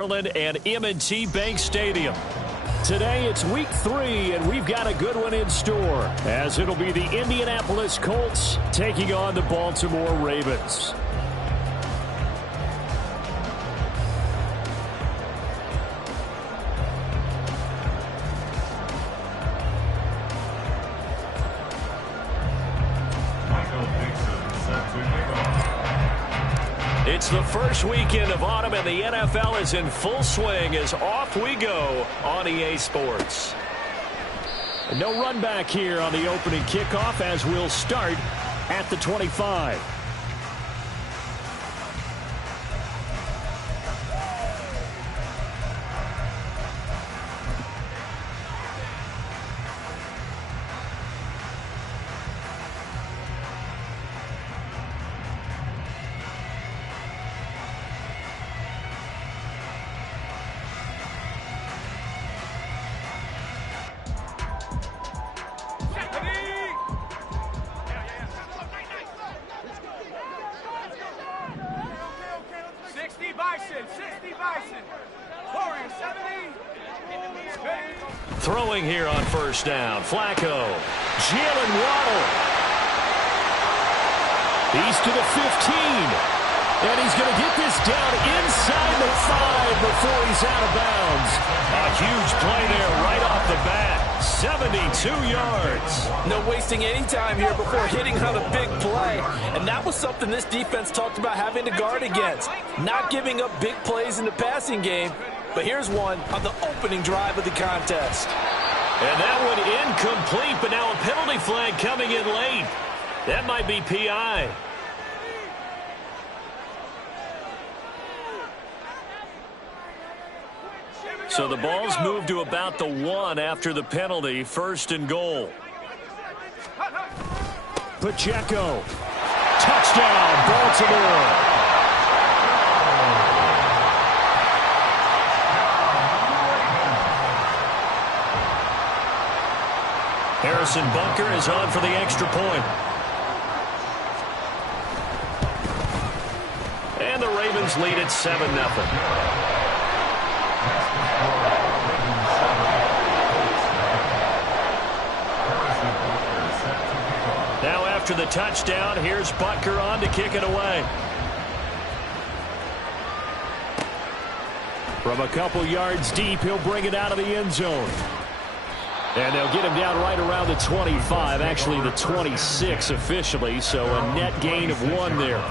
Maryland and M&T Bank Stadium. Today it's week 3, and we've got a good one in store, as it'll be the Indianapolis Colts taking on the Baltimore Ravens. It's the first weekend of autumn, and the NFL is in full swing as off we go on EA Sports. No run back here on the opening kickoff, as we'll start at the 25. Throwing here on first down, Flacco. Jalen Waddle. He's to the 15. And he's going to get this down inside the 5 before he's out of bounds. A huge play there right off the bat. 72 yards. No wasting any time here before hitting on a big play. And that was something this defense talked about having to guard against. Not giving up big plays in the passing game. But here's one on the opening drive of the contest. And that one incomplete, but now a penalty flag coming in late. That might be PI. So the ball's moved to about the 1 after the penalty. First and goal. Pacheco. Touchdown, Baltimore. Harrison Bunker is on for the extra point. And the Ravens lead at 7-0. Now after the touchdown, here's Butker on to kick it away. From a couple yards deep, he'll bring it out of the end zone. And they'll get him down right around the 25, actually the 26 officially, so a net gain of 1 there.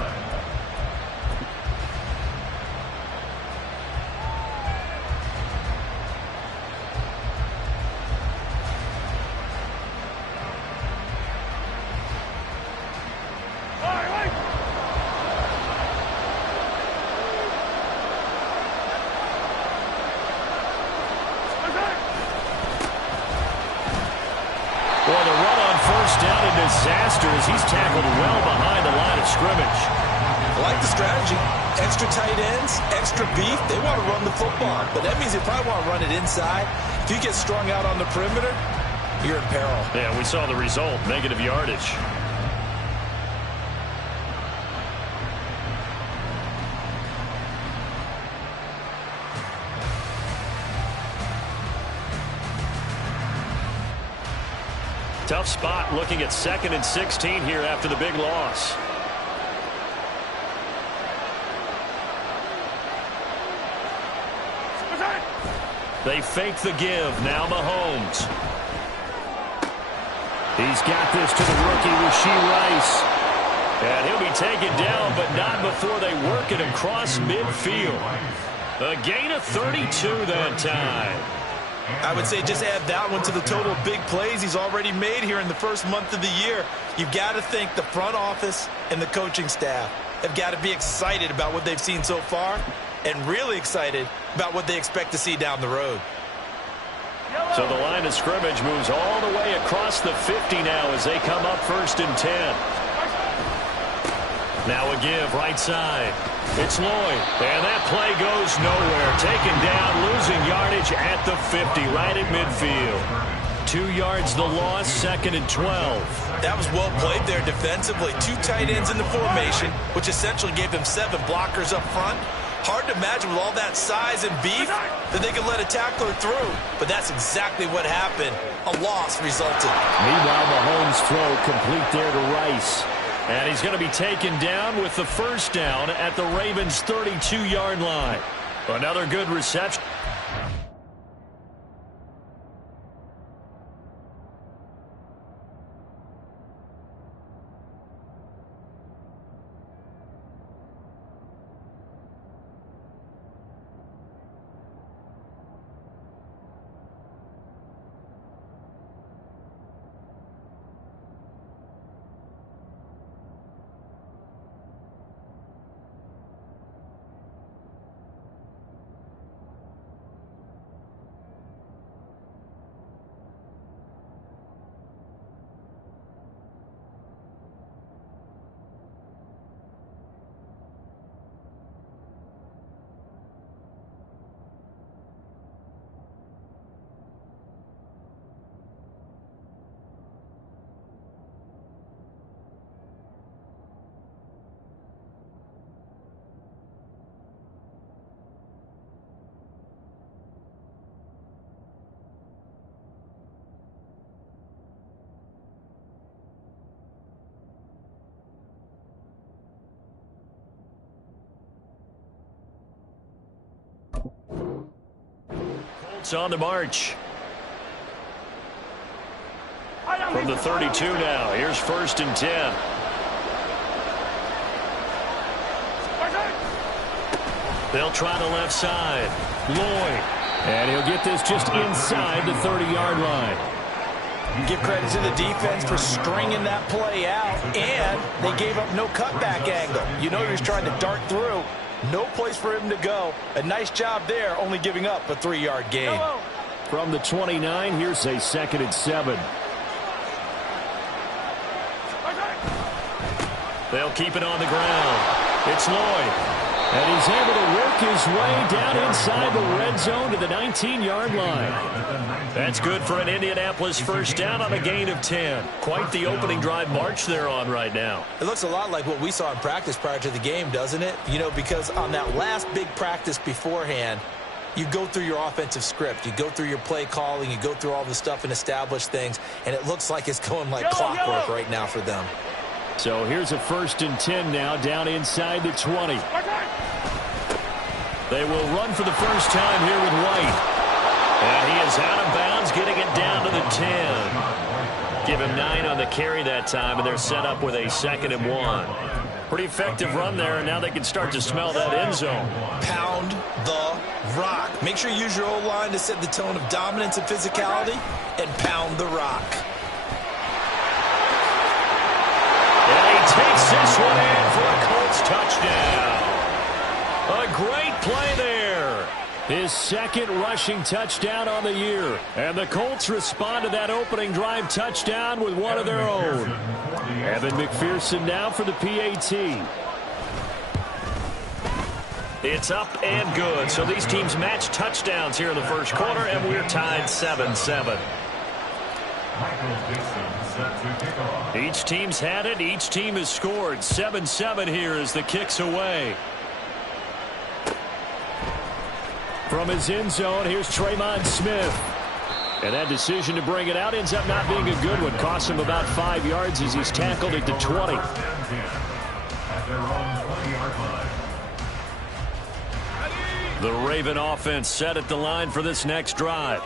Well, the run on first down, a disaster as he's tackled well behind the line of scrimmage. I like the strategy. Extra tight ends, extra beef. They want to run the football, but that means they probably want to run it inside. If you get strung out on the perimeter, you're in peril. Yeah, we saw the result, negative yardage. Tough spot looking at 2nd and 16 here after the big loss. They fake the give. Now Mahomes. He's got this to the rookie, Rashee Rice. And he'll be taken down, but not before they work it across midfield. A gain of 32 that time. I would say just add that one to the total of big plays he's already made here in the first month of the year. You've got to think the front office and the coaching staff have got to be excited about what they've seen so far and really excited about what they expect to see down the road. So the line of scrimmage moves all the way across the 50 now as they come up 1st and 10. Now a give right side. It's Lloyd. And that play goes nowhere. Taken down, losing yardage at the 50, right at midfield. 2 yards the loss, 2nd and 12. That was well played there defensively. 2 tight ends in the formation, which essentially gave them 7 blockers up front. Hard to imagine with all that size and beef that they could let a tackler through. But that's exactly what happened. A loss resulted. Meanwhile, Mahomes' throw complete there to Rice. And he's going to be taken down with the first down at the Ravens' 32-yard line. Another good reception. Colts on the march. From the 32 now. Here's 1st and 10. They'll try the left side. Lloyd. And he'll get this just inside the 30-yard line. Give credit to the defense for stringing that play out, and they gave up no cutback angle. You know he was trying to dart through. No place for him to go. A nice job there, only giving up a 3-yard gain. From the 29, here's a 2nd and 7. They'll keep it on the ground. It's Lloyd. And he's able to work his way down inside the red zone to the 19-yard line. That's good for an Indianapolis first down on a gain of 10. Quite the opening drive march they're on right now. It looks a lot like what we saw in practice prior to the game, doesn't it? You know, because on that last big practice beforehand, you go through your offensive script. You go through your play calling. You go through all the stuff and establish things. And it looks like it's going like clockwork right now for them. So here's a 1st and 10 now down inside the 20. They will run for the first time here with White. And he is out of bounds, getting it down to the 10. Give him 9 on the carry that time, and they're set up with a 2nd and 1. Pretty effective run there, and now they can start to smell that end zone. Pound the rock. Make sure you use your O-line to set the tone of dominance and physicality, and pound the rock. And he takes this one in for a Colts touchdown. A great play there. His 2nd rushing touchdown on the year. And the Colts respond to that opening drive touchdown with one of their own. Evan McPherson now for the PAT. It's up and good. So these teams match touchdowns here in the first quarter, and we're tied 7-7. Each team's had it. Each team has scored. 7-7 here as the kick's away. From his end zone, here's Tremon Smith. And that decision to bring it out ends up not being a good one. Costs him about 5 yards as he's tackled at the 20. The Raven offense set at the line for this next drive.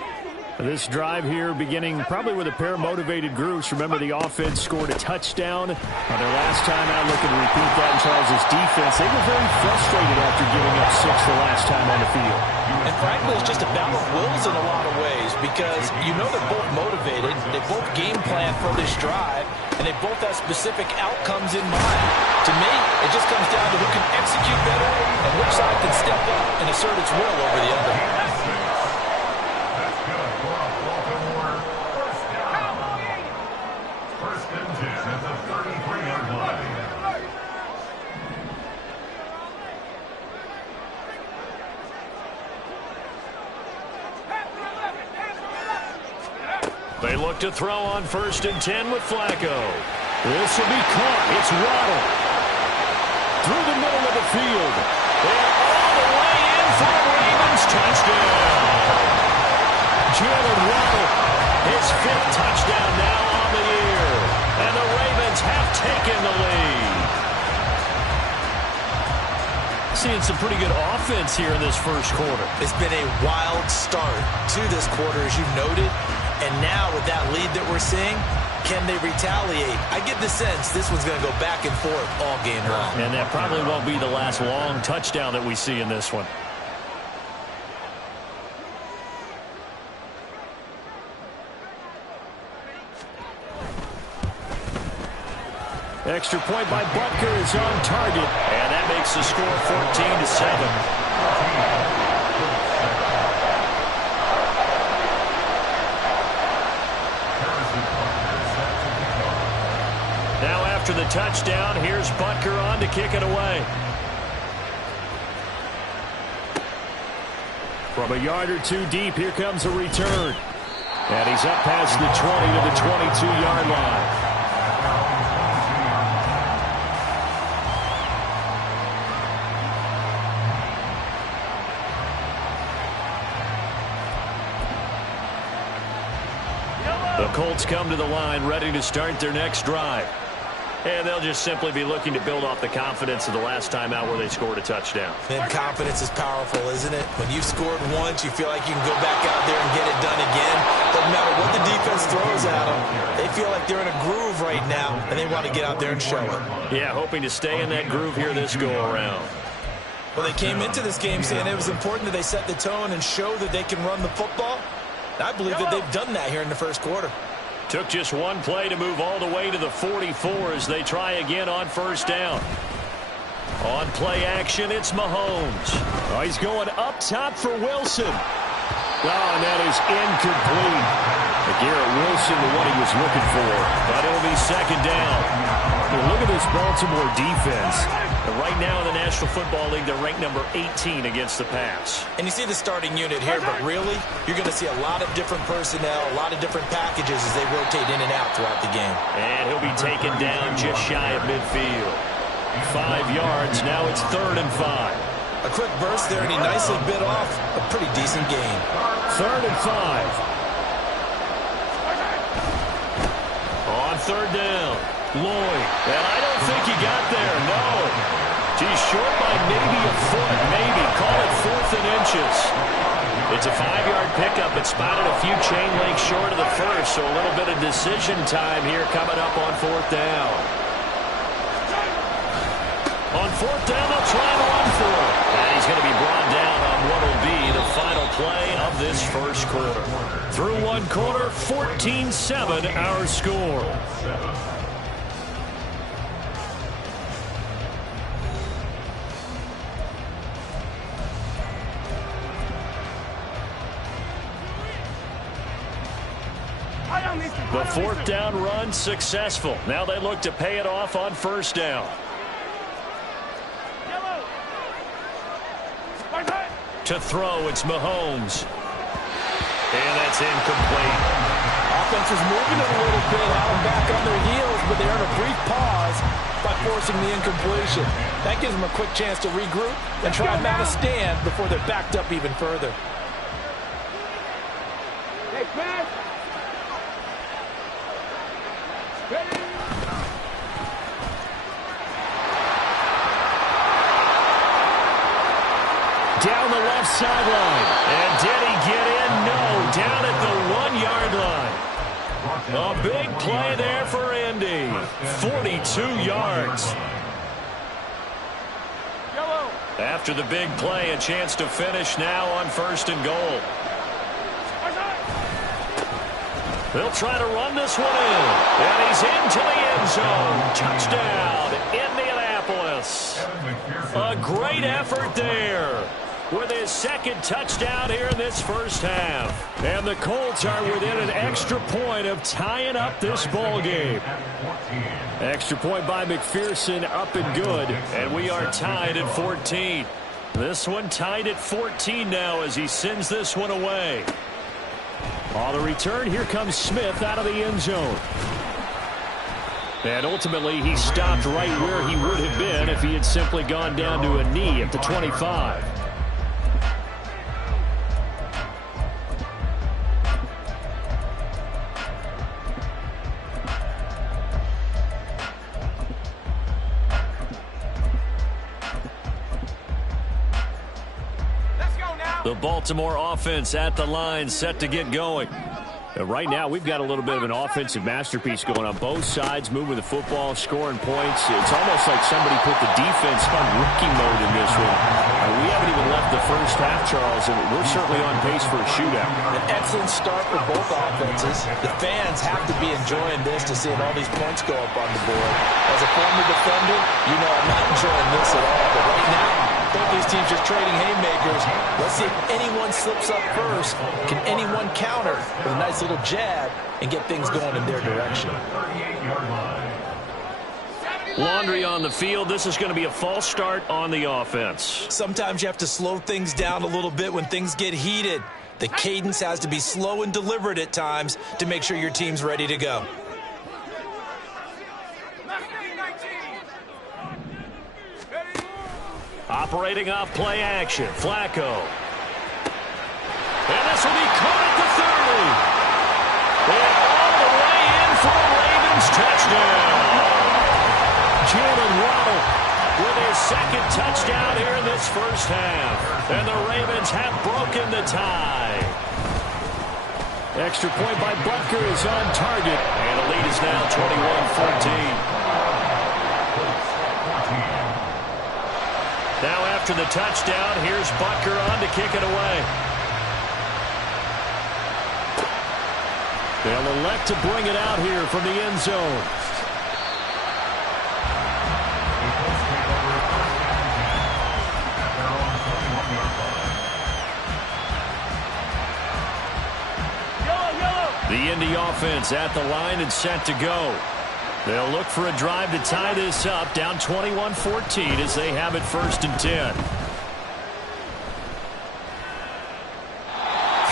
This drive here beginning probably with a pair of motivated groups. Remember, the offense scored a touchdown on their last time out. Looking to repeat that in Charles' defense. They were very frustrated after giving up 6 the last time on the field. And frankly, it's just a battle of wills in a lot of ways because you know they're both motivated. They both game plan for this drive, and they both have specific outcomes in mind. To me, it just comes down to who can execute better and which side can step up and assert its will over the other. They look to throw on 1st and 10 with Flacco. This will be caught. It's Waddle. Through the middle of the field. And all the touchdown. Jalen Waddle, his 5th touchdown now on the year. And the Ravens have taken the lead. Seeing some pretty good offense here in this first quarter. It's been a wild start to this quarter, as you noted. And now with that lead that we're seeing, can they retaliate? I get the sense this one's going to go back and forth all game long. And that probably won't be the last long touchdown that we see in this one. Extra point by Butker is on target, and that makes the score 14-7. Now after the touchdown, here's Butker on to kick it away. From a yard or two deep, here comes a return. And he's up past the 20 to the 22-yard line. The Colts come to the line ready to start their next drive. And they'll just simply be looking to build off the confidence of the last time out where they scored a touchdown. And confidence is powerful, isn't it? When you've scored once, you feel like you can go back out there and get it done again. Doesn't matter what the defense throws at them. They feel like they're in a groove right now, and they want to get out there and show it. Yeah, hoping to stay in that groove here this go-around. Well, they came into this game saying it was important that they set the tone and show that they can run the football. I believe that they've done that here in the first quarter. Took just one play to move all the way to the 44 as they try again on first down. On play action, it's Mahomes. Oh, he's going up top for Wilson. Oh, and that is incomplete. Garrett Wilson, the one he was looking for. But it'll be second down. Look at this Baltimore defense. Right now in the National Football League, they're ranked number 18 against the pass. And you see the starting unit here, but really, you're going to see a lot of different personnel, a lot of different packages as they rotate in and out throughout the game. And he'll be taken down just shy of midfield. 5 yards, now it's 3rd and 5. A quick burst there, and he nicely bit off a pretty decent gain. 3rd and 5. On 3rd down, Lloyd. And I don't think he got there, no. He's short by maybe a foot, maybe. Call it 4th and inches. It's a 5-yard pickup, but spotted a few chain links short of the first, so a little bit of decision time here coming up on 4th down. On 4th down, they'll try and run for it. And he's going to be brought down on what will be the final play of this first quarter. Through one quarter, 14-7 our score. The 4th down run successful. Now they look to pay it off on first down. To throw, it's Mahomes. And that's incomplete. Offense was moving it a little bit, had them back on their heels, but they earned a brief pause by forcing the incompletion. That gives them a quick chance to regroup and try and mount a stand before they're backed up even further. Hey, man. Down the left sideline. And did he get in? No. Down at the 1-yard line. A big play there for Indy. 42 yards. After the big play, a chance to finish now on 1st and goal. They'll try to run this one in. And he's into the end zone. Touchdown, Indianapolis. A great effort there with his 2nd touchdown here in this first half. And the Colts are within an extra point of tying up this ball game. Extra point by McPherson, up and good. And we are tied at 14. This one tied at 14 now as he sends this one away. On the return, here comes Smith out of the end zone. And ultimately, he stopped right where he would have been if he had simply gone down to a knee at the 25. The Baltimore offense at the line, set to get going. Right now, we've got a little bit of an offensive masterpiece going on both sides, moving the football, scoring points. It's almost like somebody put the defense on rookie mode in this one. We haven't even left the first half, Charles, and we're certainly on pace for a shootout. An excellent start for both offenses. The fans have to be enjoying this to see all these points go up on the board. As a former defender, you know I'm not enjoying this at all, but right now, both these teams just trading haymakers. Let's see if anyone slips up first. Can anyone counter with a nice little jab and get things going in their direction? Laundry on the field. This is going to be a false start on the offense. Sometimes you have to slow things down a little bit when things get heated. The cadence has to be slow and deliberate at times to make sure your team's ready to go. Operating off play action, Flacco. And this will be caught at the 30. And all the way in for a Ravens touchdown. Jalen Waddle with his second touchdown here in this first half. And the Ravens have broken the tie. Extra point by Butker is on target. And the lead is now 21-14. Now after the touchdown, here's Butker on to kick it away. They'll elect to bring it out here from the end zone. The Indy offense at the line and set to go. They'll look for a drive to tie this up, down 21-14 as they have it 1st and 10.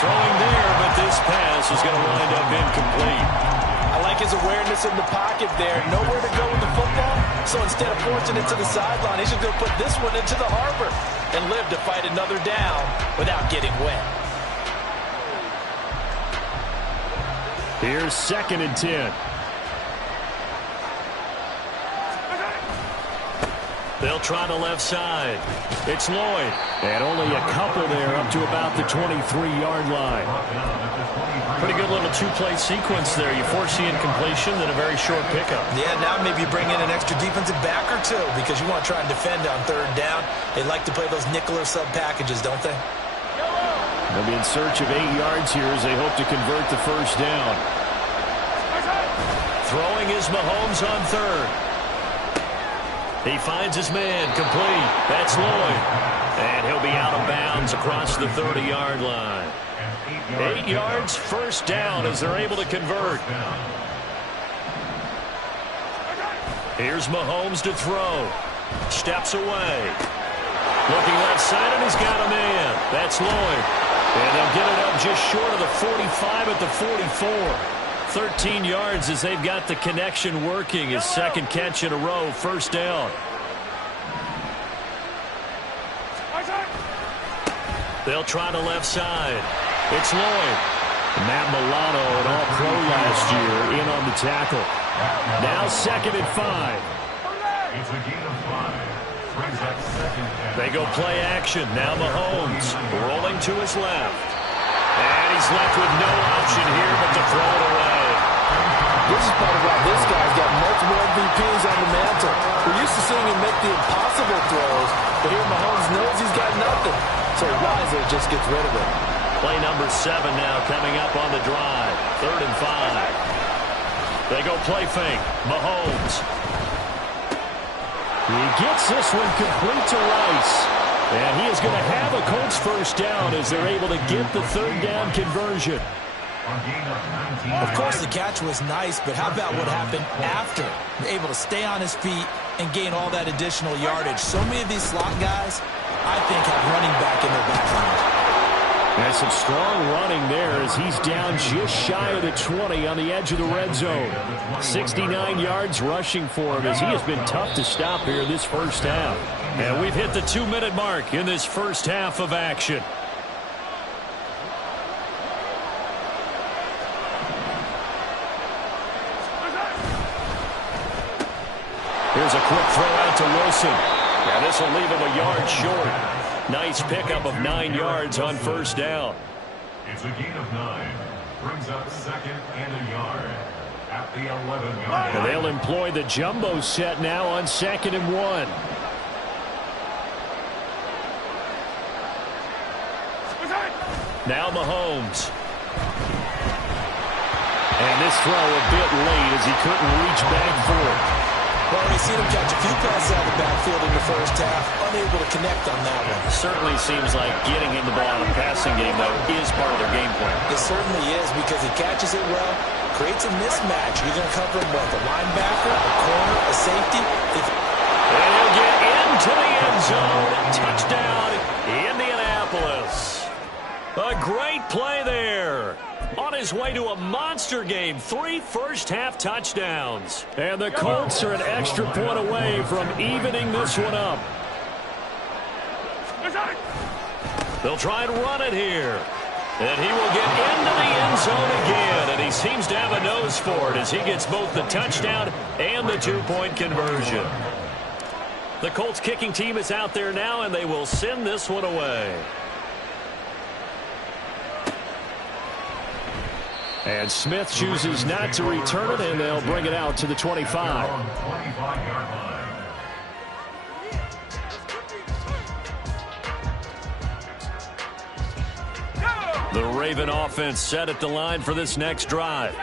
Throwing there, but this pass is going to wind up incomplete. I like his awareness in the pocket there. Nowhere to go with the football, so instead of forcing it to the sideline, he's just going to put this one into the harbor and live to fight another down without getting wet. Here's 2nd and 10. They'll try the left side. It's Lloyd. And only a couple there up to about the 23-yard line. Pretty good little two-play sequence there. You force the incompletion, then a very short pickup. Yeah, now maybe bring in an extra defensive back or two because you want to try and defend on 3rd down. They like to play those nickel or sub packages, don't they? They'll be in search of 8 yards here as they hope to convert the 1st down. Throwing is Mahomes on 3rd. He finds his man, complete. That's Lloyd. And he'll be out of bounds across the 30-yard line. 8 yards, 1st down as they're able to convert. Here's Mahomes to throw. Steps away. Looking left side, and he's got a man. That's Lloyd. And they'll get it up just short of the 45 at the 44. 13 yards as they've got the connection working. His 2nd catch in a row, 1st down. They'll try the left side. It's Lloyd. Matt Milano, an all-pro last year, in on the tackle. Now 2nd and 5. They go play action. Now Mahomes rolling to his left. And he's left with no option here but to throw it away. This is part of why this guy's got multiple MVPs on the mantle. We're used to seeing him make the impossible throws, but here Mahomes knows he's got nothing, so he wisely just gets rid of it. Play number 7 now coming up on the drive. 3rd and 5. They go play fake. Mahomes. He gets this one complete to Rice. And he is going to have a Colts 1st down as they're able to get the 3rd down conversion. Of course, the catch was nice, but how about what happened after? Able to stay on his feet and gain all that additional yardage. So many of these slot guys, I think, have running back in their background. And some strong running there as he's down just shy of the 20 on the edge of the red zone. 69 yards rushing for him as he has been tough to stop here this 1st half. And we've hit the 2-minute mark in this 1st half of action. Here's a quick throw out to Wilson. Now this will leave him a yard short. Nice pickup of 9 yards on first down. It's a gain of 9. Brings up 2nd and a yard at the 11-yard line. And they'll employ the jumbo set now on 2nd and 1. Now Mahomes. And this throw a bit late as he couldn't reach back for it. Well, we've seen him catch a few passes out of the backfield in the first half, unable to connect on that one. Certainly seems like getting him the ball in the passing game, though, is part of their game plan. It certainly is because he catches it well, creates a mismatch. You're going to cover him with a linebacker, a corner, a safety. And he'll get into the end zone. Touchdown, Indianapolis. A great play there. On his way to a monster game, 3 first-half touchdowns. And the Colts are an extra point away from evening this one up. They'll try and run it here. And he will get into the end zone again. And he seems to have a nose for it as he gets both the touchdown and the 2-point conversion. The Colts kicking team is out there now, and they will send this one away. And Smith chooses not to return it, and they'll bring it out to the 25. The Raven offense set at the line for this next drive.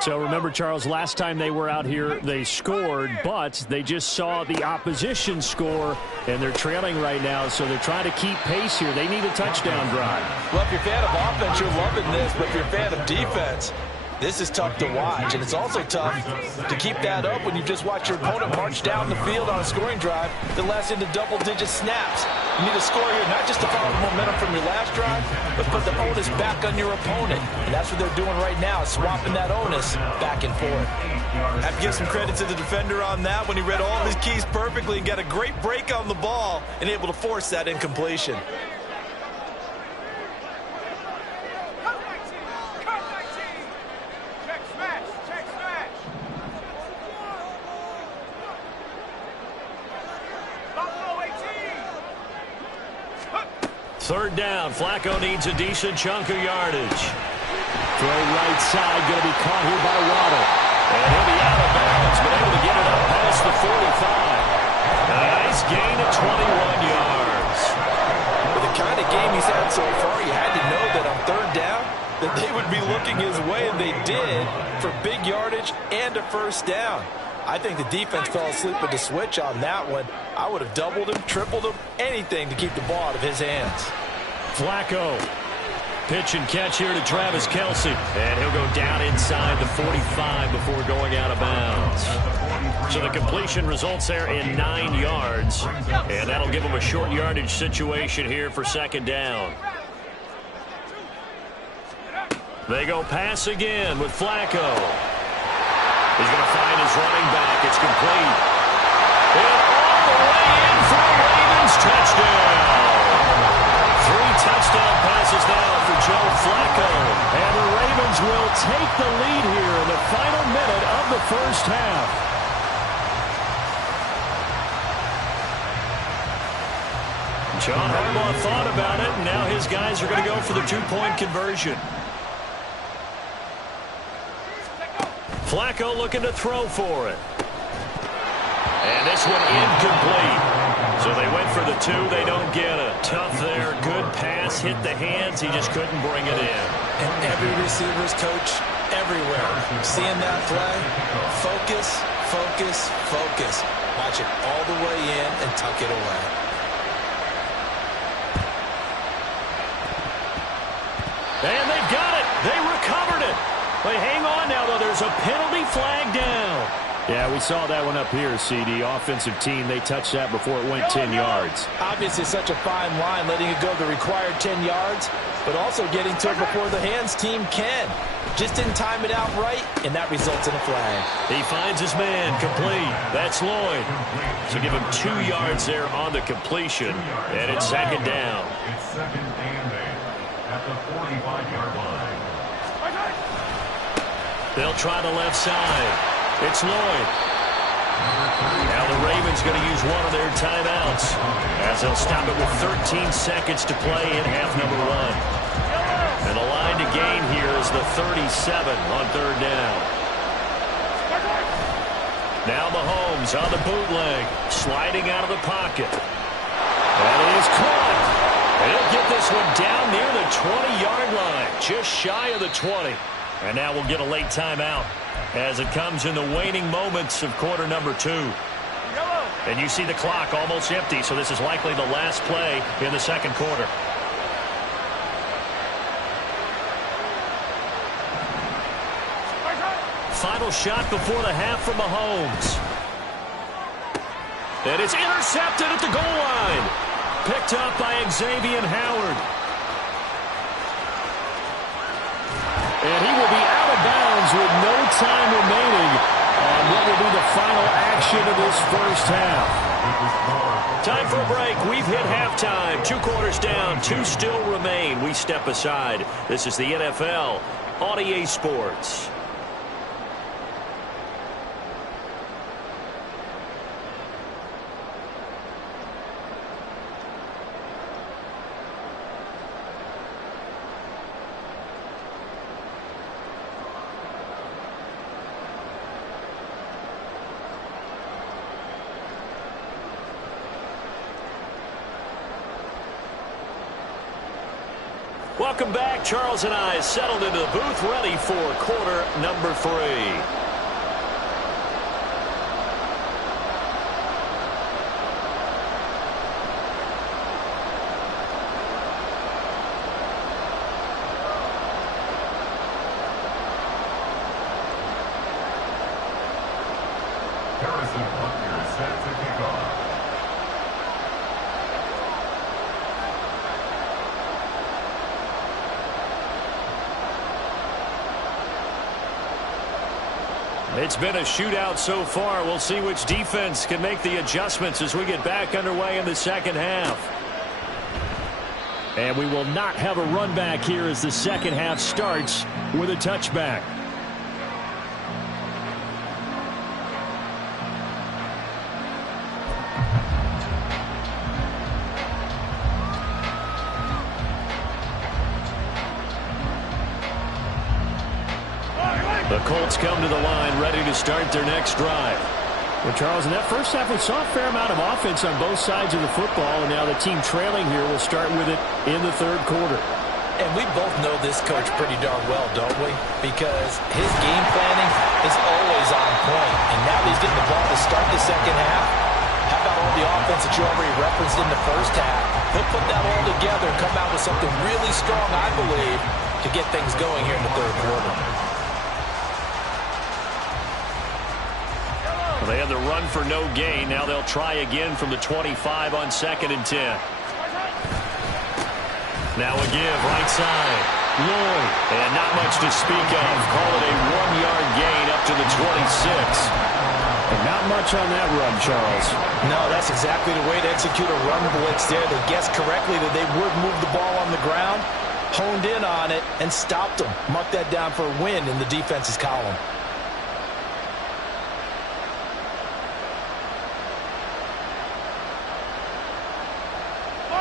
So remember, Charles, last time they were out here, they scored, but they just saw the opposition score, and they're trailing right now, so they're trying to keep pace here. They need a touchdown drive. Well, if you're a fan of offense, you're loving this, but if you're a fan of defense, this is tough to watch, and it's also tough to keep that up when you just watch your opponent march down the field on a scoring drive that lasts into double-digit snaps. You need to score here, not just to follow the momentum from your last drive, but put the onus back on your opponent. And that's what they're doing right now, swapping that onus back and forth. I have to give some credit to the defender on that when he read all of his keys perfectly and got a great break on the ball and able to force that incompletion. Third down. Flacco needs a decent chunk of yardage. Throw right side, going to be caught here by Waddle. And he'll be out of bounds, but able to get it up past the 45. A nice gain of 21 yards. With the kind of game he's had so far, you had to know that on third down that they would be looking his way, and they did, for big yardage and a first down. I think the defense fell asleep with the switch on that one. I would have doubled him, tripled him, anything to keep the ball out of his hands. Flacco. Pitch and catch here to Travis Kelce. And he'll go down inside the 45 before going out of bounds. So the completion results there in 9 yards. And that'll give him a short yardage situation here for second down. They go pass again with Flacco. He's going to find his running back. It's complete. And all the way in for a Ravens touchdown. 3 touchdown passes now for Joe Flacco. And the Ravens will take the lead here in the final minute of the first half. John Harbaugh thought about it, and now his guys are going to go for the 2-point conversion. Flacco looking to throw for it. And this one incomplete. So they went for the 2. They don't get it. Tough there. Good pass. Hit the hands. He just couldn't bring it in. And every receiver's coach everywhere. Seeing that play, focus, focus, focus. Watch it all the way in and tuck it away. And they've got it. They recovered it. But hang on now, though. There's a penalty flag down. Yeah, we saw that one up here, CD. Offensive team, they touched that before it went 10 yards. Obviously, such a fine line, letting it go the required 10 yards, but also getting to it before the hands team can. Just didn't time it out right, and that results in a flag. He finds his man, complete. That's Lloyd. So give him 2 yards there on the completion, and it's second down. It's second and 8 at the 45-yard line. They'll try the left side. It's Lloyd. Now the Ravens going to use one of their timeouts as they'll stop it with 13 seconds to play in half number one. And the line to gain here is the 37 on third down. Now Mahomes on the bootleg, sliding out of the pocket. That is caught. And he'll get this one down near the 20-yard line, just shy of the 20. And now we'll get a late timeout as it comes in the waning moments of quarter number 2. And you see the clock almost empty, so this is likely the last play in the second quarter. Final shot before the half from Mahomes. And it's intercepted at the goal line. Picked up by Xavier Howard. And he will be out of bounds with no time remaining on what will be the final action of this first half. Time for a break. We've hit halftime. 2 quarters down. 2 still remain. We step aside. This is the NFL on EA Sports. Welcome back. Charles and I settled into the booth, ready for quarter number 3. Harrison Butker set to kick off. It's been a shootout so far. We'll see which defense can make the adjustments as we get back underway in the second half. And we will not have a run back here as the second half starts with a touchback. The Colts come to the line ready to start their next drive. Well, Charles, in that first half, we saw a fair amount of offense on both sides of the football, and now the team trailing here will start with it in the third quarter. And we both know this coach pretty darn well, don't we? Because his game planning is always on point. And now that he's getting the ball to start the second half, how about all the offense that you already referenced in the first half? He'll put that all together and come out with something really strong, I believe, to get things going here in the third quarter. Well, they had the run for no gain. Now they'll try again from the 25 on 2nd and 10. Now a give, right side. Lloyd. And not much to speak of. Call it a 1-yard gain up to the 26. And not much on that run, Charles. No, that's exactly the way to execute a run blitz there. They guessed correctly that they would move the ball on the ground, honed in on it, and stopped them. Mark that down for a win in the defense's column.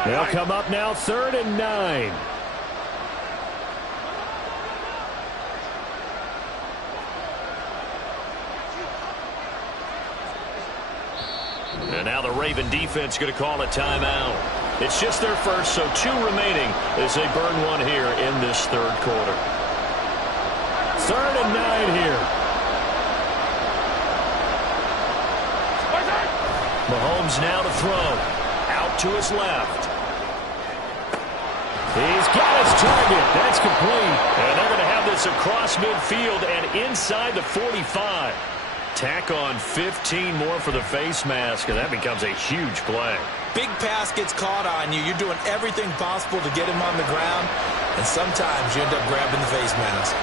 They'll come up now 3rd and 9. And now the Raven defense going to call a timeout. It's just their first, so 2 remaining as they burn one here in this third quarter. 3rd and 9 here. Mahomes now to throw. Out to his left. He's got his target. That's complete. And they're going to have this across midfield and inside the 45. Tack on 15 more for the face mask, and that becomes a huge play. Big pass gets caught on you. You're doing everything possible to get him on the ground, and sometimes you end up grabbing the face mask.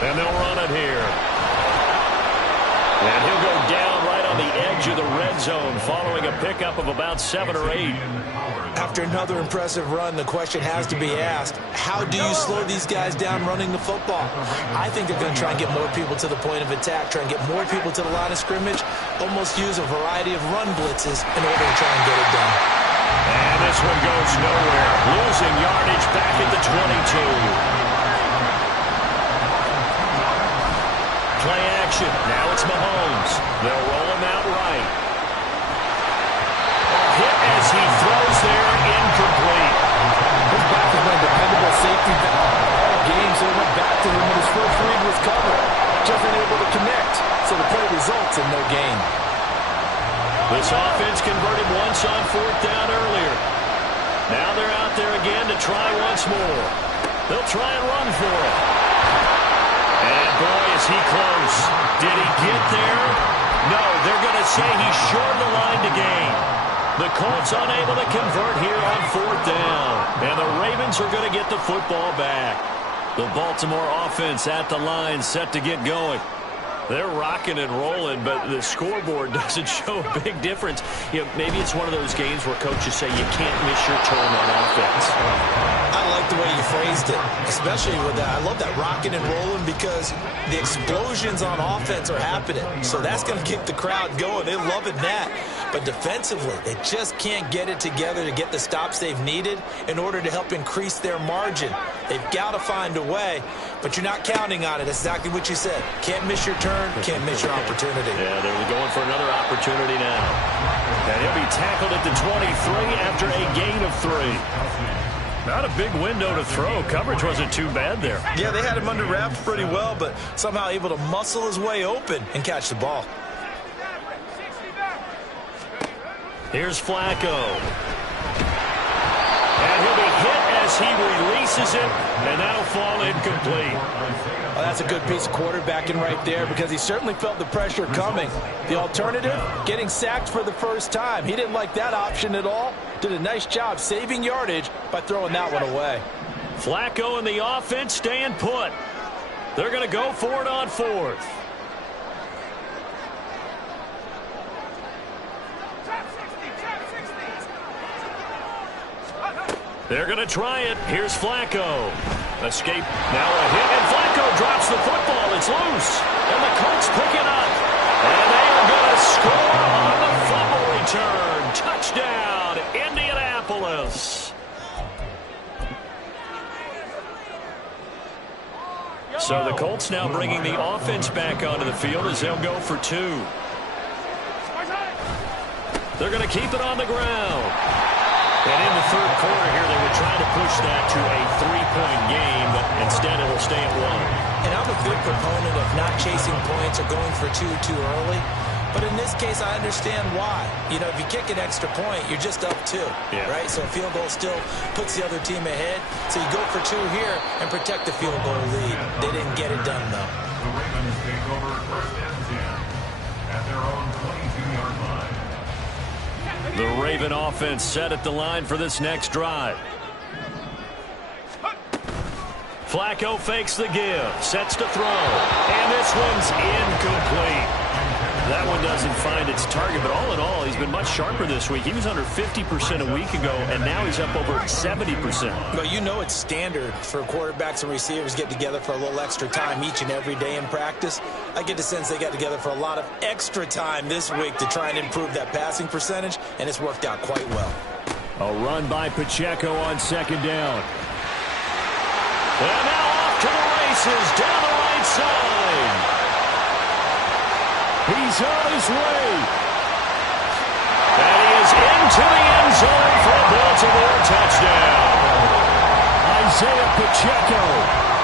And they'll run it here. And he'll go down right on on the edge of the red zone following a pickup of about 7 or 8. After another impressive run, the question has to be asked, how do you slow these guys down running the football? I think they're going to try and get more people to the point of attack, try and get more people to the line of scrimmage, almost use a variety of run blitzes in order to try and get it done. And this one goes nowhere. Losing yardage back at the 22. Play action. Now it's Mahomes. They'll roll him out right. Hit as he throws there, incomplete. His back has been a dependable safety all game, so he went back to him when his first read was covered. Just unable to connect, so the play results in no gain. This offense converted once on 4th down earlier. Now they're out there again to try once more. They'll try and run for it. And boy, is he close. Did he get there? No, they're going to say he's short the line to gain. The Colts unable to convert here on 4th down. And the Ravens are going to get the football back. The Baltimore offense at the line set to get going. They're rocking and rolling, but the scoreboard doesn't show a big difference. You know, maybe it's one of those games where coaches say you can't miss your turn on offense. I like the way you phrased it, especially with that. I love that rocking and rolling because the explosions on offense are happening. So that's going to keep the crowd going. They're loving that. But defensively, they just can't get it together to get the stops they've needed in order to help increase their margin. They've got to find a way, but you're not counting on it. That's exactly what you said. Can't miss your turn, can't miss your opportunity. Yeah, they're going for another opportunity now. And he'll be tackled at the 23 after a gain of 3. Not a big window to throw. Coverage wasn't too bad there. Yeah, they had him under wraps pretty well, but somehow able to muscle his way open and catch the ball. Here's Flacco. And he'll be hit as he releases it, and that'll fall incomplete. Well, that's a good piece of quarterbacking right there because he certainly felt the pressure coming. The alternative, getting sacked for the first time. He didn't like that option at all. Did a nice job saving yardage by throwing that one away. Flacco and the offense staying put. They're going to go for it on 4th. They're going to try it. Here's Flacco. Escape. Now a hit, and Flacco drops the football. It's loose. And the Colts pick it up. And they are going to score on the fumble return. Touchdown, Indianapolis. So the Colts now bringing the offense back onto the field as they'll go for 2. They're going to keep it on the ground. And in the 3rd quarter here, they were trying to push that to a 3-point game, but instead it'll stay at 1. And I'm a big proponent of not chasing points or going for 2 too early. But in this case, I understand why. You know, if you kick an extra point, you're just up 2, right? So a field goal still puts the other team ahead. So you go for 2 here and protect the field goal lead. They didn't get it done, though. The Ravens take over 1st and 10 at their own 22-yard line. The Raven offense set at the line for this next drive. Flacco fakes the give, sets to throw, and this one's incomplete. That one doesn't find its target, but all in all, he's been much sharper this week. He was under 50% a week ago, and now he's up over 70%. But you know it's standard for quarterbacks and receivers get together for a little extra time each and every day in practice. I get the sense they got together for a lot of extra time this week to try and improve that passing percentage, and it's worked out quite well. A run by Pacheco on 2nd down. And now off to the races down the right side. He's on his way. And he is into the end zone for a Baltimore touchdown. Isaiah Pacheco,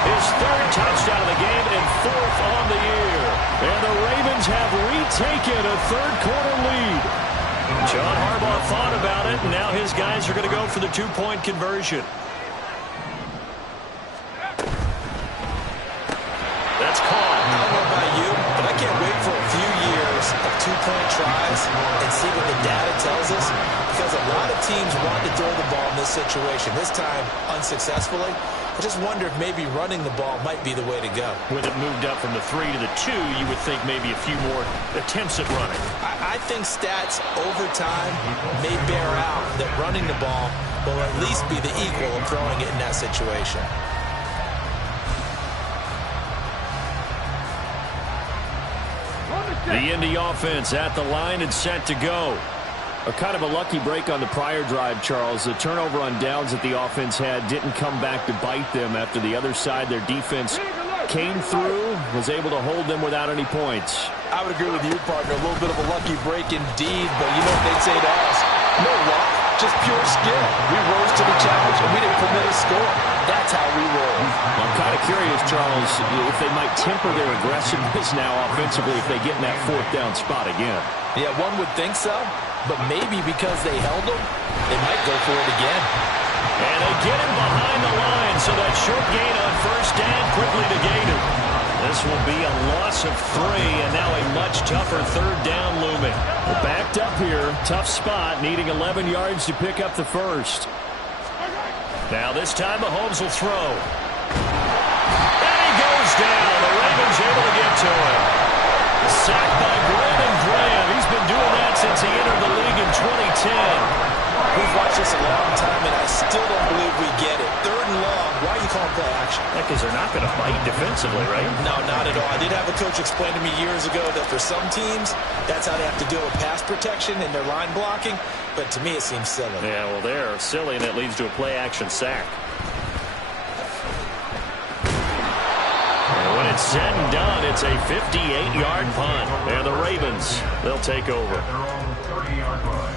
his 3rd touchdown of the game and 4th on the year. And the Ravens have retaken a 3rd quarter lead. John Harbaugh thought about it, and now his guys are going to go for the 2-point conversion. That's caught. I don't know about you, but I can't wait for a few years of 2-point tries and see what the data tells us, because a lot of teams want to throw the ball in this situation, this time unsuccessfully. I just wonder if maybe running the ball might be the way to go. With it moved up from the 3 to the 2, you would think maybe a few more attempts at running. I think stats over time may bear out that running the ball will at least be the equal of throwing it in that situation. The Indy offense at the line and set to go. A kind of a lucky break on the prior drive, Charles. The turnover on downs that the offense had didn't come back to bite them after the other side. Their defense came through, was able to hold them without any points. I would agree with you, partner. A little bit of a lucky break indeed, but you know what they'd say to us? No luck, just pure skill. We rose to the challenge, and we didn't permit a score. That's how we roll. I'm kind of curious, Charles, if they might temper their aggressiveness now offensively if they get in that 4th down spot again. Yeah, one would think so, but maybe because they held them, they might go for it again. And they get him behind the line, so that short gain on 1st down quickly negated. This will be a loss of 3, and now a much tougher 3rd down looming. We're backed up here, tough spot, needing 11 yards to pick up the 1st. Now this time Mahomes will throw. And he goes down. The Ravens able to get to him. Sacked by Brandon Graham. He's been doing that since he entered the league in 2010. We've watched this a long time, and I still don't believe we get it. 3rd and long. Why are you calling play action? Because they're not going to fight defensively, right? No, not at all. I did have a coach explain to me years ago that for some teams, that's how they have to deal with pass protection and their line blocking. But to me, it seems silly. Yeah, well, they're silly, and it leads to a play-action sack. And when it's said and done, it's a 58-yard punt. And the Ravens, they'll take over. Their own 30-yard line.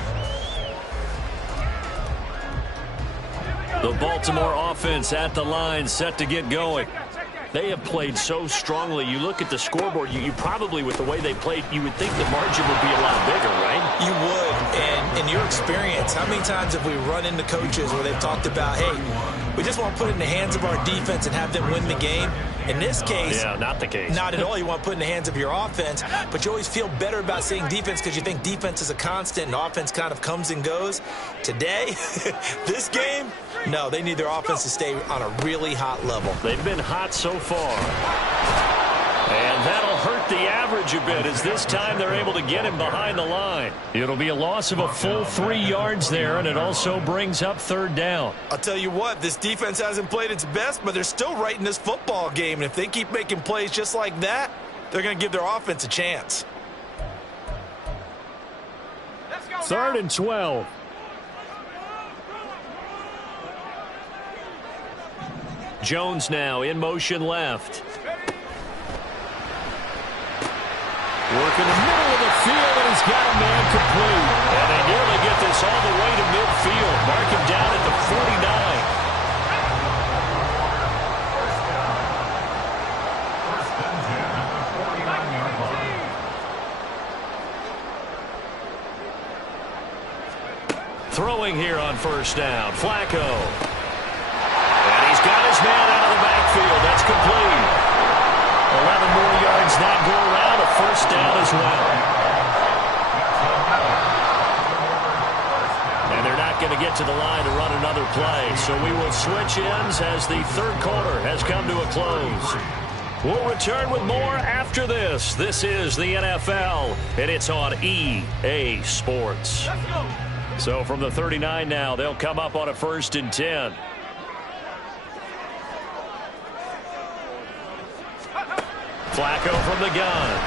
The Baltimore offense at the line, set to get going. They have played so strongly. You look at the scoreboard, you probably, with the way they played, you would think the margin would be a lot bigger, right? You would. And in your experience, how many times have we run into coaches where they've talked about, hey, we just want to put it in the hands of our defense and have them win the game? In this case, yeah, not the case. Not at all. You want to put it in the hands of your offense, but you always feel better about seeing defense because you think defense is a constant and offense kind of comes and goes. Today, this game, no, they need their offense to stay on a really hot level. They've been hot so far. And that'll hurt the average a bit as this time they're able to get him behind the line. It'll be a loss of a full 3 yards there, and it also brings up 3rd down. I'll tell you what, this defense hasn't played its best, but they're still right in this football game. And if they keep making plays just like that, they're going to give their offense a chance. 3rd and 12. Jones now in motion left. Working the middle of the field, and he's got a man complete. And they nearly get this all the way to midfield. Mark him down at the 49. First and 10 at the 49-yard line. Throwing here on 1st down. Flacco. And he's got his man out of the backfield. That's complete. 11 more yards that go around. A 1st down as well. And they're not going to get to the line to run another play. So we will switch ends as the 3rd quarter has come to a close. We'll return with more after this. This is the NFL, and it's on EA Sports. So from the 39 now, they'll come up on a 1st and 10. Flacco from the gun.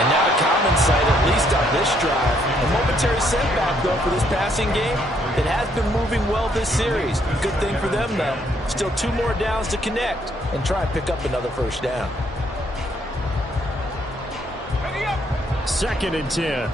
And not a common sight, at least on this drive. A momentary setback, though, for this passing game. It has been moving well this series. Good thing for them, though. Still 2 more downs to connect and try and pick up another 1st down. 2nd and 10.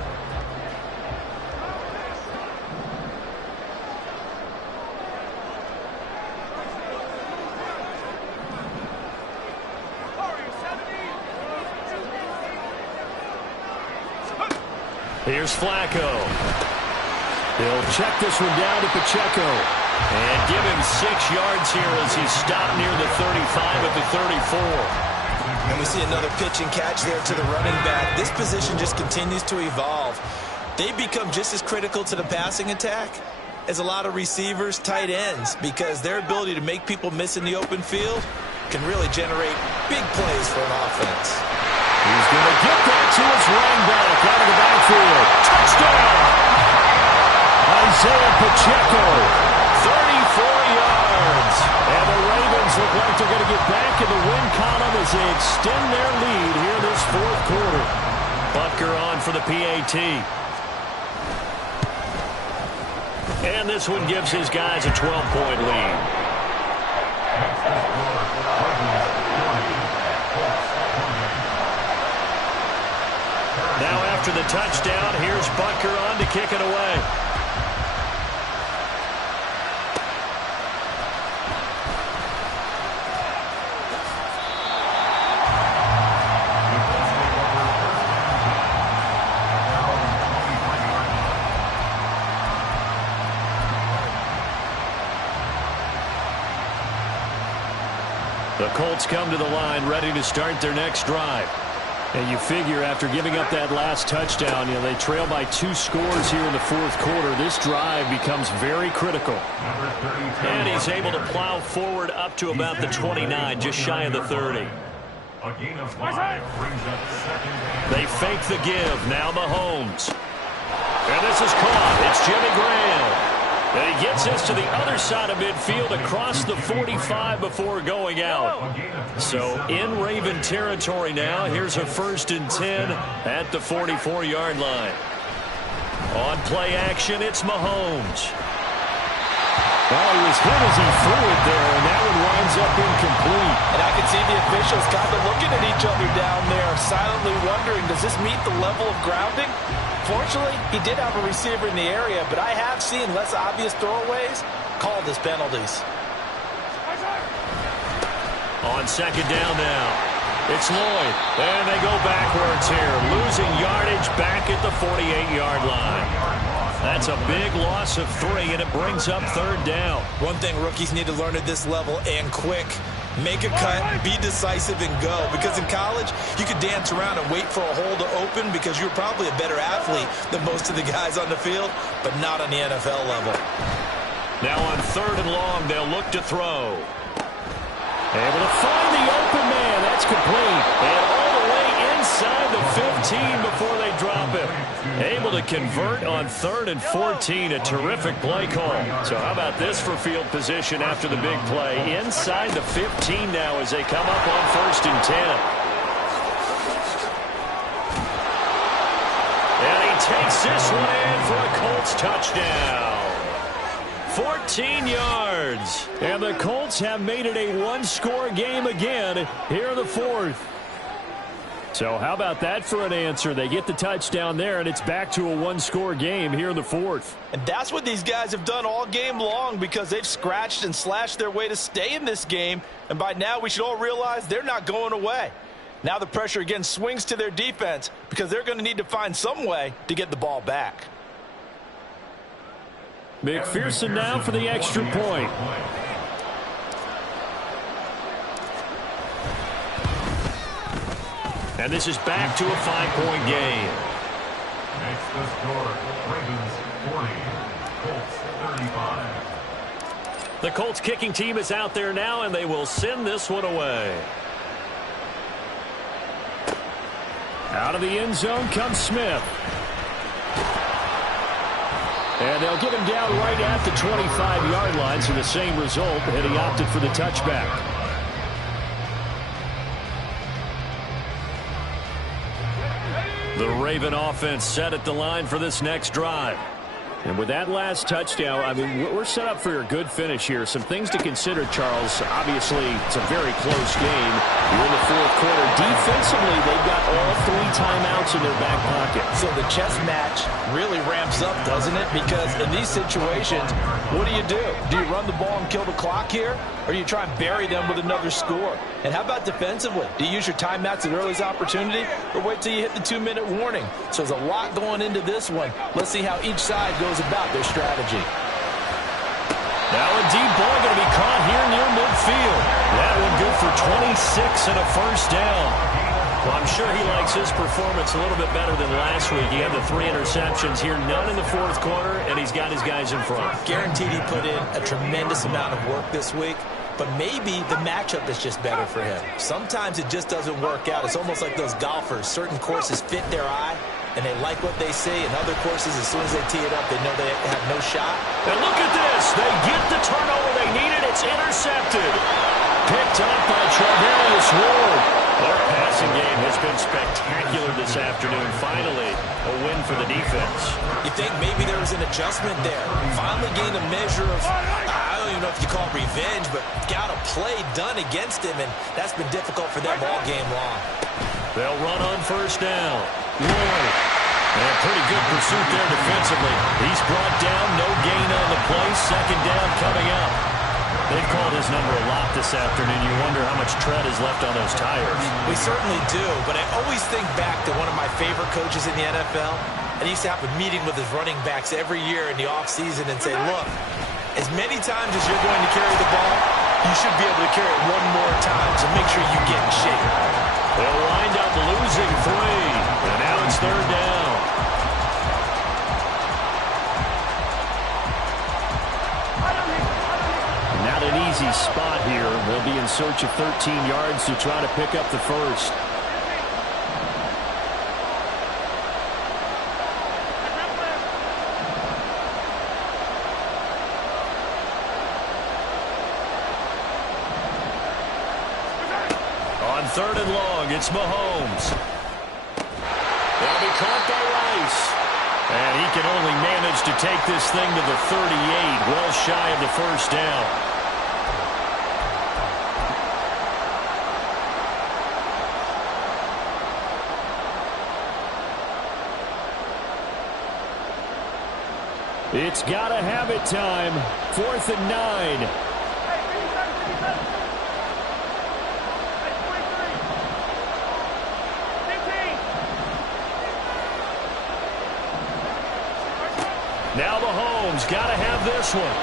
Here's Flacco. He'll check this one down to Pacheco. And give him 6 yards here as he's stopped near the 35 at the 34. And we see another pitch and catch there to the running back. This position just continues to evolve. They become just as critical to the passing attack is a lot of receivers, tight ends, because their ability to make people miss in the open field can really generate big plays for an offense. He's going to get that to his running back out of the backfield. Touchdown! Isaiah Pacheco, 34 yards. And the Ravens look like they're going to get back in the win column as they extend their lead here this fourth quarter. Butker on for the PAT. And this one gives his guys a 12-point lead. Now after the touchdown, here's Butker on to kick it away. The Colts come to the line ready to start their next drive. And you figure after giving up that last touchdown, they trail by 2 scores here in the fourth quarter. This drive becomes very critical. And he's able to plow forward up to about the 29, just shy of the 30. A gain of 5 brings up second. They fake the give. Now Mahomes. And this is caught. It's Jimmy Graham. And he gets this to the other side of midfield across the 45 before going out. So in Raven territory now. Here's a 1st and 10 at the 44-yard line. On play action, it's Mahomes. Well, he was hit as he threw it there, and that one winds up incomplete. And I can see the officials kind of looking at each other down there, silently wondering, does this meet the level of grounding? Fortunately, he did have a receiver in the area, but I have seen less obvious throwaways called as penalties. On second down now, it's Lloyd. And they go backwards here, losing yardage back at the 48-yard line. That's a big loss of 3, and it brings up 3rd down. One thing rookies need to learn at this level, and quick, make a cut, be decisive, and go. Because in college, you could dance around and wait for a hole to open because you're probably a better athlete than most of the guys on the field, but not on the NFL level. Now on 3rd and long, they'll look to throw. Able to find the open man. That's complete. And all the way inside the 15 before they drop him. Able to convert on 3rd and 14. A terrific play call. So how about this for field position after the big play? Inside the 15 now as they come up on 1st and 10. And he takes this one in for a Colts touchdown. 14 yards. And the Colts have made it a 1-score game again here in the 4th. So how about that for an answer? They get the touchdown there, and it's back to a 1-score game here in the 4th. And that's what these guys have done all game long because they've scratched and slashed their way to stay in this game. And by now we should all realize they're not going away. Now the pressure again swings to their defense because they're going to need to find some way to get the ball back. McPherson now for the extra point. And this is back to a 5-point game. Makes the score. Ravens 40, Colts 35. The Colts kicking team is out there now, and they will send this one away. Out of the end zone comes Smith. And they'll get him down right at the 25-yard line, so the same result, and he opted for the touchback. The Raven offense set at the line for this next drive. And with that last touchdown, I mean, we're set up for a good finish here. Some things to consider, Charles. Obviously, it's a very close game. You're in the 4th quarter. Defensively, they've got all 3 timeouts in their back pocket. So the chess match really ramps up, doesn't it? Because in these situations, what do? Do you run the ball and kill the clock here? Or do you try and bury them with another score? And how about defensively? Do you use your timeouts at earliest opportunity? Or wait till you hit the 2-minute warning? So there's a lot going into this one. Let's see how each side goes about their strategy. Now a deep ball going to be caught here near midfield. That one good for 26 and a 1st down. Well, I'm sure he likes his performance a little bit better than last week. He had the 3 interceptions here, none in the fourth quarter, and he's got his guys in front. Guaranteed he put in a tremendous amount of work this week, but maybe the matchup is just better for him. Sometimes it just doesn't work out. It's almost like those golfers. Certain courses fit their eye, and they like what they see. And other courses, as soon as they tee it up, they know they have no shot. And look at this. They get the turnover they needed. It's intercepted. Picked up by Travis Ward. Their passing game has been spectacular this afternoon. Finally, a win for the defense. You think maybe there was an adjustment there. Finally gained a measure of, I don't even know if you call it revenge, but got a play done against him, and that's been difficult for them all game long. They'll run on first down. Lloyd. And pretty good pursuit there defensively. He's brought down, no gain on the play. Second down coming up. They've called his number a lot this afternoon. You wonder how much tread is left on those tires. We certainly do, but I always think back to one of my favorite coaches in the NFL. And he used to have a meeting with his running backs every year in the offseason and say, look, as many times as you're going to carry the ball, you should be able to carry it one more time, so make sure you get in shape. They'll wind up losing 3, and now it's third down. Not an easy spot here. They'll be in search of 13 yards to try to pick up the first. On third and long, it's Mahomes. They'll be caught by Rice. And he can only manage to take this thing to the 38, well shy of the first down. It's gotta have it time. 4th and 9. Now Mahomes got to have this one.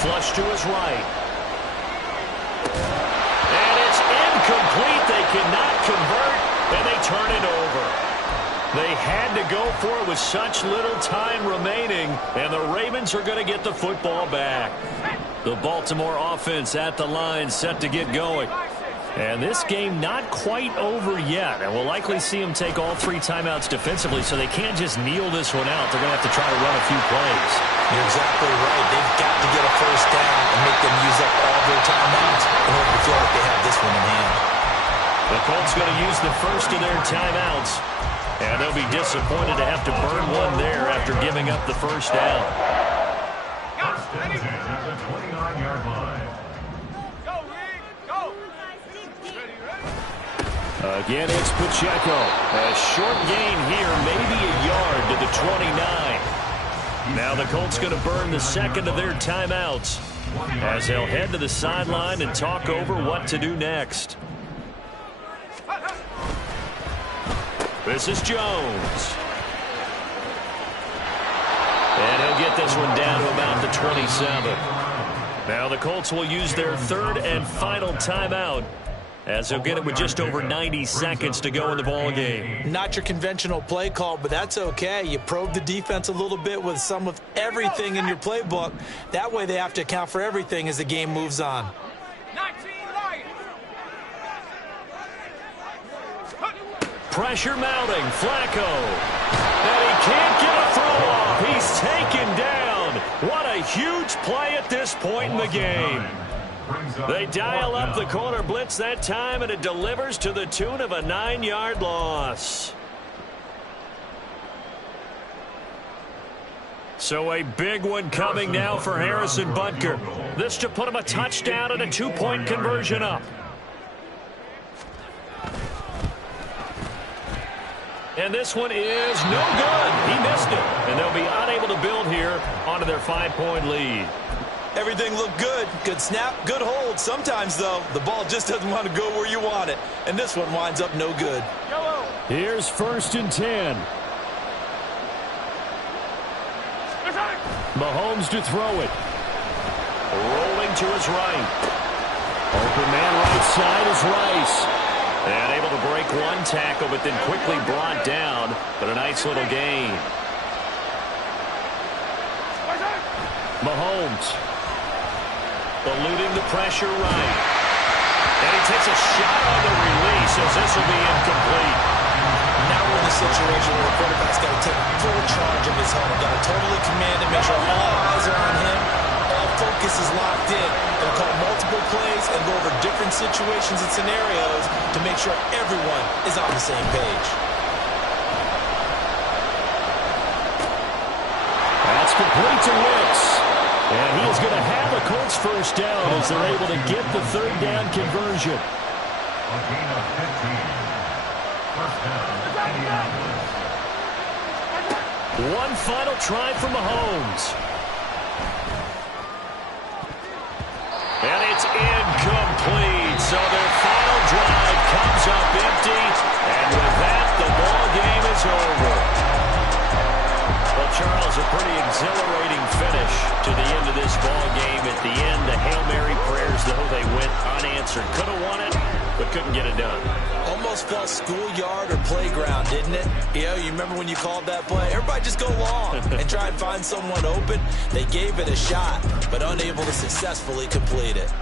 Flush to his right. And it's incomplete. They cannot convert, and they turn it over. They had to go for it with such little time remaining, and the Ravens are going to get the football back. The Baltimore offense at the line, set to get going. And this game not quite over yet. And we'll likely see them take all 3 timeouts defensively, so they can't just kneel this one out. They're going to have to try to run a few plays. You're exactly right. They've got to get a first down and make them use up all their timeouts in order to feel like they have this one in hand. The Colts going to use the first of their timeouts. And they'll be disappointed to have to burn one there after giving up the first down. First and 10 at the 29-yard line. Again, it's Pacheco. A short gain here, maybe a yard to the 29. Now the Colts going to burn the second of their timeouts as they'll head to the sideline and talk over what to do next. This is Jones. And he'll get this one down to about the 27. Now the Colts will use their third and final timeout, as they'll get it with just over 90 seconds to go in the ball game. Not your conventional play call, but that's okay. You probe the defense a little bit with some of everything in your playbook. That way they have to account for everything as the game moves on. Pressure mounting. Flacco. And he can't get a throw off. He's taken down. What a huge play at this point in the game. They dial up the corner blitz that time, and it delivers to the tune of a 9-yard loss. So a big one coming now for Harrison Butker. This to put him a touchdown and a 2-point conversion up. And this one is no good. He missed it. And they'll be unable to build here onto their 5-point lead. Everything looked good. Good snap, good hold. Sometimes, though, the ball just doesn't want to go where you want it. And this one winds up no good. Here's 1st and 10. Mahomes to throw it. Rolling to his right. Open man right side is Rice. And able to break one tackle, but then quickly brought down. But a nice little gain. Mahomes eluding the pressure right. And he takes a shot on the release as this will be incomplete. Now we're in the situation where the quarterback's got to take full charge of his helmet. Got to totally command and make sure all eyes are on him. All focus is locked in. They'll call multiple plays and go over different situations and scenarios to make sure everyone is on the same page. That's complete to Wicks. And he is going to have a Colts first down as they're able to get the third down conversion. A gain of 15. First down, Indianapolis. One final try for Mahomes. And it's incomplete. So their final drive comes up empty. And with that, the ball game is over. Well, Charles, a pretty exhilarating finish to the end of this ball game. At the end, the Hail Mary prayers, though, they went unanswered. Could have won it, but couldn't get it done. Almost felt schoolyard or playground, didn't it? You remember when you called that play? Everybody just go long and try and find someone open. They gave it a shot, but unable to successfully complete it.